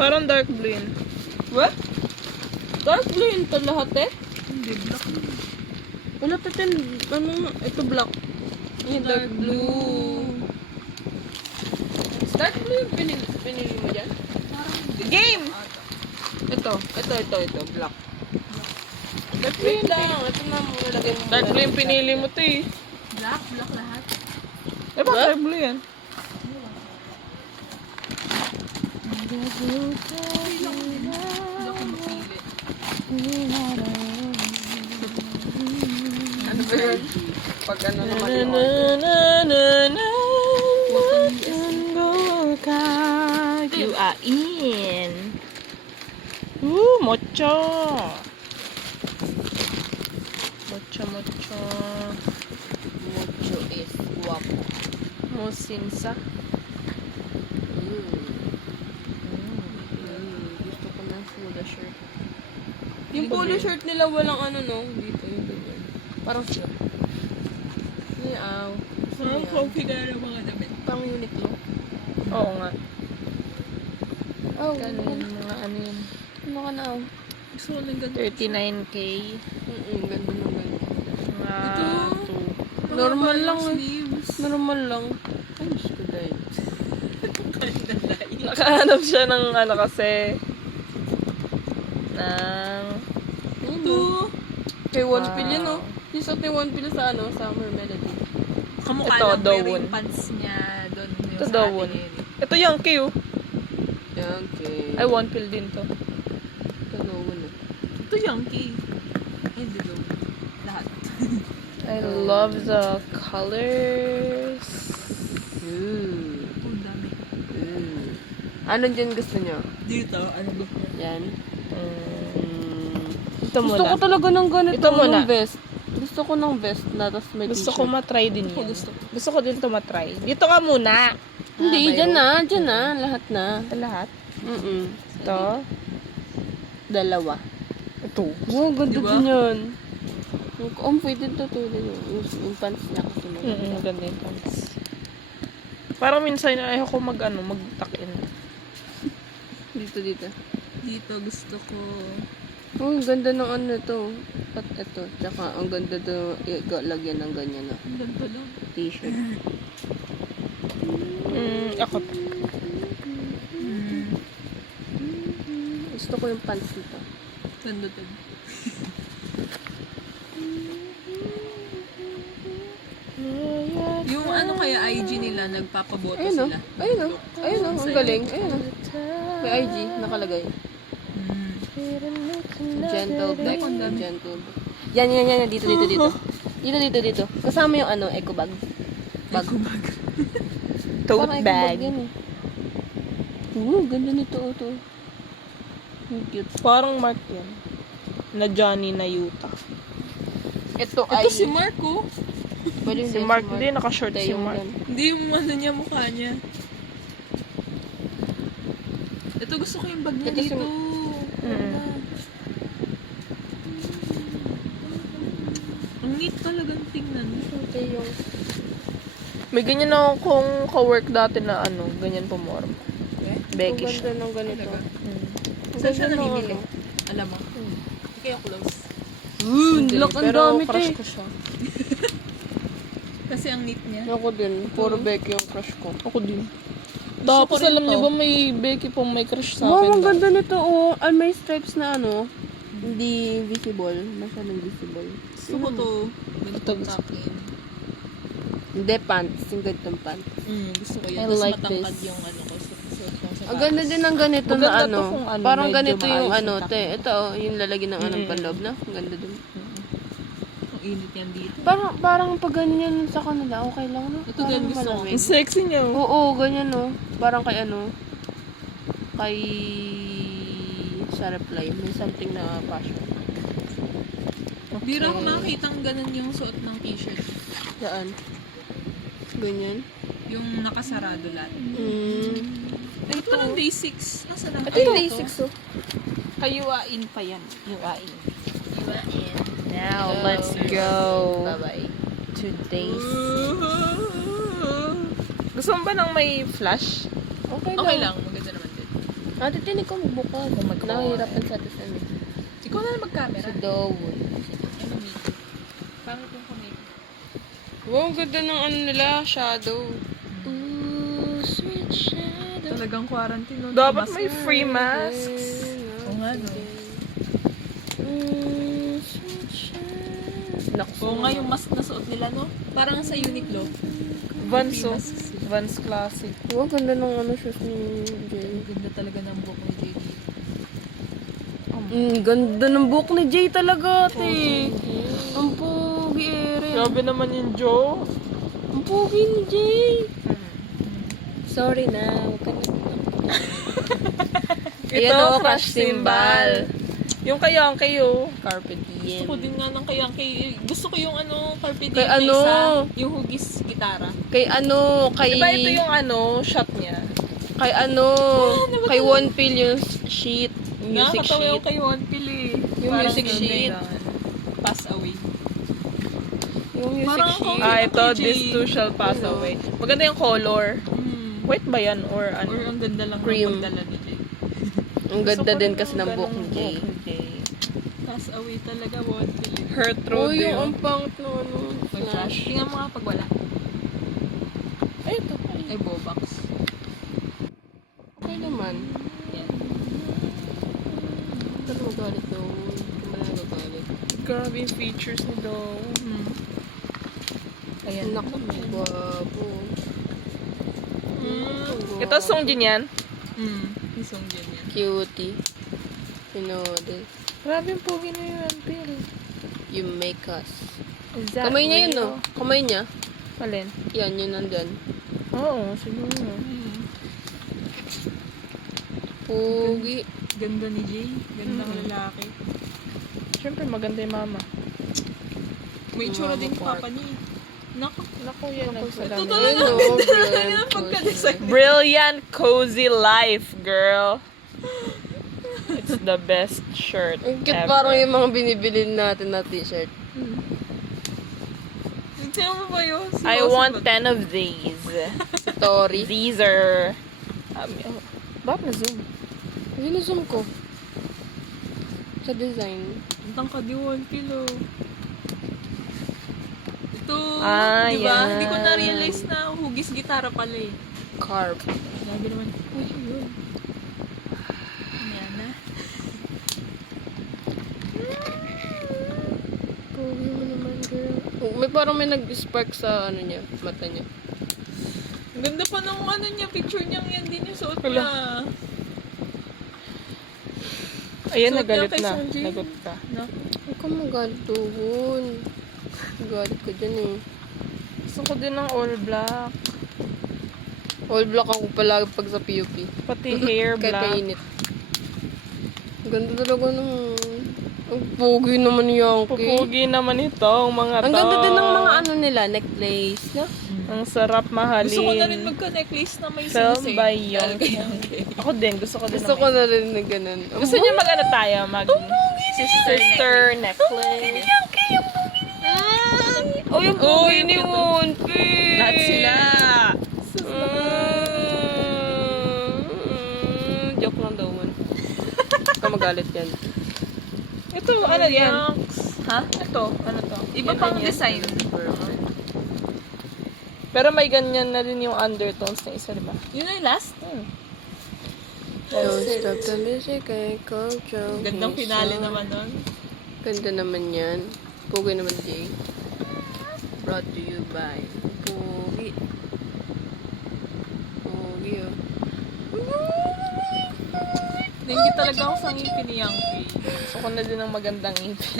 Parang dark blue yun. What? Dark blue yun to lahat eh? Hindi, black. Wala tatin, ito black. Yung dark blue. Dark blue yung pinili mo dyan? Game! Ito, black. Dark blue yun lang. Ito na mo nalagay mo. Dark blue yung pinili mo to eh. Black lahat. Eh, bakit dark blue yan? Ano ba yun? Pag ano naman yung You are in. Mocho. Mocho. Mucho is guwapo. Mosinsa. Gusto ko ng polo shirt. Yung polo shirt nila walang ano no? Dito yung ganyan. Parang shirt. Aw. Parang comfy na ng mga damit. Pang Uniqlo. Oo nga. Oh, Ganun, mga ano yun. ano ka na? Gusto ko ng ganito. 39K. Ganda ng ganda. Mga Ito. Normal lang eh. Sleeves. Normal lang. Ay, Diyos ko dahil. Nakahanap siya ng ano kasi. Ng... Ito. Kay One Pill yun oh. Yung suot ni One Pill sa ano, Summer Melody. Kamukha Ito, lang pero Dawon. yung pants niya doon yung Ito sa Dawon. atin eh. Ito yung Q. Yan, kay... Ay, one pill din to. Ito Dawon eh. Ito Yankee. Ay, hindi daw. Lahat. I love the colors. Ang dami. Ano dyan gusto niyo? Dito, ano gusto mo? Yan. Ito Gusto muna. ko talaga ng ganito. Ito muna. Ng vest. Gusto ko ng vest na tapos may Gusto t-shirt. ko matry din Ako yan. gusto. Gusto ko din to matry. Dito ka muna. Hindi, dyan na. Dyan na. Lahat na. Ito lahat. Ito. Dalawa. Ito. Wow, ganda Diba? din yun. Pwede to. Yung pants niya kasi maganda. Ganda yung pants. Parang minsan ayaw ko mag-tuck-in. Dito. Dito gusto ko. Oh, ang ganda ng ano to. At ito. Tsaka ang ganda to. Lagyan ng ganyan na Ang ganda lang. t-shirt. Ako. Gusto ko yung pants nito. Ganda to. Yung ano kaya IG nila, nagpapaboto Ayun o. sila. Ayun o. Ang galing. Ayun o. May IG. Nakalagay. Gentle back. Gentle back. Yan. Dito. Dito. Kasama yung ano, eco bag. Eco bag. Tote Parang eco bag. yan eh. Ganda nito. Ito. Ang cute. Parang Mark yan. Na Johnny na Utah. Ito Ito si Marco. Pwede Si Mark din, naka-short si Yung Mark. Hindi yung ano niya, mukha niya. Ito gusto ko yung bag niya Ito si- dito. Ganda. Ang neat talagang tingnan. Ito yung... May ganyan ako kung ka-work dati na ganyan pumorma. Okay? Ang Beckish. ganda ng ganito. Talaga. Ang Saan siya ganda ng namimili? ano. Alam mo? Kaya close. Look, ang Pero dami crush te. ko siya. Kasi ang neat niya. Ako din. Puro Becky yung crush ko. Ako din. Gusto Tapos ko rin alam niyo to. ba may Becky pong may crush sa Wow, akin. ang ganda nito. Oh, may stripes na ano. Hindi visible. Masyadong visible. Gusto ko to. Ito Ganito gusto tuck-in. Hindi, pants. Yung ganitong pants. Gusto ko yun. I Tapos like matangkad this. yung ano ko. Suot ko sa Ang ganda din ng ganito Maganda na to ano. kung ano, Parang medyo ganito yung maayos ano, yung te. Ito, yung lalagyan ng anong panloob na. Ang ganda din. Ang init yan dito. Parang pag ganyan sa kanila, okay lang, no? Ito Parang din gusto ko. malamig. Ang sexy niya. Oh. Oo, ganyan, no? Parang kay ano, kay sa reply, may something na passion. Di rin ako makakita ang ganun yung suot ng t-shirt. Saan? Ganyan? Yung nakasarado lahat. Ay, ito ng day 6. Nasa na? Ito yung day 6 oh. Kayuain pa yan. Yuain. Now, let's go Bye-bye. to days. Gusto mo ba ng may flash? Okay lang. Okay lang, maganda naman din. Ate, tinig ko magbuka. Oh my God. Nahihirapan sa atin ano. Ikaw na lang mag-camera. Si Dawon. Ano makeup? Pangit yung kumake. Wow, ang ganda ng ano nila, shadow. Ooh, sweet shadow. Talagang quarantine. No? Dapat Mas- may free masks. Oo nga, no? Sweet shadow. Nakso. Oo nga, yung mask na suot nila, no? Parang sa Uniqlo. Vans, Free oh. masks sila. Vans Classic. Wow, ganda ng ano shoes ni Jay. Ang ganda talaga ng buhok ni JD. Ganda ng buhok ni Jay talaga, ate. Ang pogi, Eren. Grabe naman yung Joe. Ang pogi ni Jay. Sorry na, huwag ka na. Ayan o, crush symbol. Yung kayo. Carpe diem. Gusto ko din nga ng gusto ko yung ano, Carpe Diem Kay na ano? isa, yung hugis gitara. Kay ano, kay... Diba ito yung shot niya? Kay ano, kay One Pill yung sheet. Music Nakakatawa yung sheet. kay One Pill eh. Yung Parang music ganun sheet. lang. Pass away. Yung music Parang sheet. ako- Ito, Jay. this too shall pass away. Maganda yung color. White ba yan? Or ano? Or ang ganda lang Cream. ng pagdala ni Jay. Ang Gusto ganda ko din rin kasi yung ng buhok ganong ni Jay. buhok ni Jay. Pass away talaga, One Pill eh. Her Oh, throat yung yun. ang pangit na ano. Mag-flash. Tingnan mo nga pag wala. Ay, ito. Ay, Bobax. Okay naman. Yan. Ano magalit daw? Hindi man nagagalit. Grabe yung features ni Joe. Ayan. Naku, guwapo. Ito, Songjin yan. Yung song dyan yan. Cutie. Pinodel. Grabe yung pogi na yun, Bill. You make us. Is that Kamay niya yun, real? no? Kamay niya. Alin? Yan, yun nandyan. Oo, siguro. Pugi. Ganda ni Jay. Ganda ng lalaki. Siyempre, maganda yung mama. May itsura Mama din yung Park. papa niya. Naku. Naku, yan ang Ito salamin. talaga. Hello, Ang ganda Brian. talaga ng pagka-design. Brilliant, cozy life, girl. It's the best shirt Ang cute ever. parang yung mga binibili natin na t-shirt. Tignan mo ba yun? I want 10 of these. Story. These are... bakit na-zoom? Zoom ko. Sa design. Ang tangkad yung 1 kilo. Ito, Ah, di ba? yan. Hindi ko na-realize na hugis gitara pala eh. Carb. Grabe naman. Uy, yun. Yan na. Pogi mo naman, girl. Oh, may parang may nag-spark sa ano niya, mata niya. Ang ganda pa nung ano niya, picture niyang yan din yung suot Wala. niya. Ayan, Suot nagalit niya kay na. Songjin. Nagot ka. No? Huwag ka magalit doon. Galit ka dyan eh. Gusto ko din ng all black. All black ako palagi pag sa PUP. Pati hair Kahit black. mainit. Ganda talaga ng... Ang pogi naman ni Yankee. Pupugi naman ito, ang mga Ang to. ganda din ng mga ano nila, necklace. No? Ang sarap mahalin. Gusto ko na rin magka-necklace na may Film sing-sing. by Yankee. Ako din, gusto ko din. Gusto ko na rin na ganun. Gusto niyo mag-ano tayo? Sister necklace. Oh, yung pogi ni Wonpie. Lahat sila. Joke lang daw, Won. Huwag ka magalit yan. Ito, ano yan? Ha? Ito, ano to? Iba pang design. Pero may ganyan na rin yung undertones na isa, di ba? Yun na yung last. Don't stop the music, I call Joe. Gandang finale naman nun. Ganda naman yan. Pogi naman, Jay. Brought to you by Pogi. Pogi, oh. Hindi talaga ako sa ngipin ni Yankee. Gusto ko na din ng magandang ngipin.